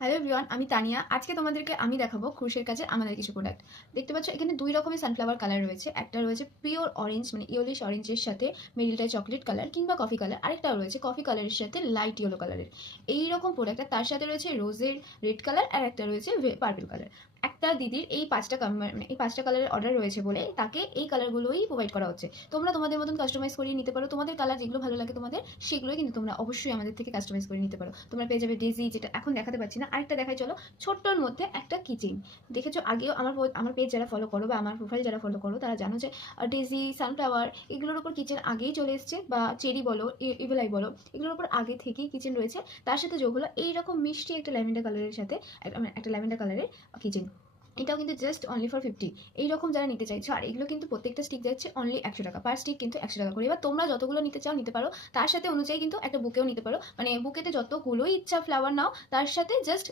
Hello everyone, আমি তানিয়া। আজকে তোমাদেরকে আমি দেখাবো ক্রুশের কাজে আমাদের কিছু প্রোডাক্ট। দেখতে পাচ্ছ এখানে দুই রকমের সানফ্লাওয়ার কালার রয়েছে। একটা রয়েছে পিওর অরেঞ্জ মানে ইয়েলোইশ অরেঞ্জের সাথে মিডিলটায় চকলেট কালার কিংবা কফি কালার, আরেকটাও রয়েছে কফি কালারের সাথে লাইট ইয়েলো কালারের। এই রকম প্রোডাক্টটা তার সাথে রয়েছে রোজের রেড কালার আর একটা রয়েছে পার্পল কালার। একটা দিদির এই পাঁচটা কালারের অর্ডার রয়েছে বলে তাকে এই কালারগুলোই প্রোভাইড করা হচ্ছে। তোমরা তোমাদের মতন কাস্টমাইজ করিয়ে নিতে পারো, তোমাদের কালার যেগুলো ভালো লাগে তোমাদের সেগুলোই কিন্তু তোমরা অবশ্যই আমাদের থেকে কাস্টমাইজ করে নিতে পারো। তোমরা পেয়ে যাবে ডেজি, যেটা এখন দেখাতে পাচ্ছি না, আরেকটা দেখাই চলো। ছোট্টর মধ্যে একটা কিচেন দেখেছো। আগেও আমার পেজ যারা ফলো করো বা আমার প্রোফাইল যারা ফলো করো তারা জানো যে ডেজি, সানফ্লাওয়ার এগুলোর উপর কিচেন আগেই চলে এসছে, বা চেরি বলো, ইভেলাই বলো, এগুলোর উপর আগে থেকেই কিচেন রয়েছে। তার সাথে যোগ হলো এইরকম মিষ্টি একটা ল্যাভেন্ডার কালারের সাথে একটা ল্যাভেন্ডার কালারের কিচেন। এটাও কিন্তু জাস্ট অনলি ফর 50। এইরকম যারা নিতে চাইছো, আর এগুলো কিন্তু প্রত্যেকটা স্টিক যাচ্ছে অনলি 100 টাকা, পার স্টিক কিন্তু 100 টাকা করে। এবার তোমরা যতগুলো নিতে চাও নিতে পারো, তার সাথে অনুযায়ী কিন্তু একটা বুকেও নিতে পারো, মানে বুকেতে যতগুলোই ইচ্ছা ফ্লাওয়ার নাও, তার সাথে জাস্ট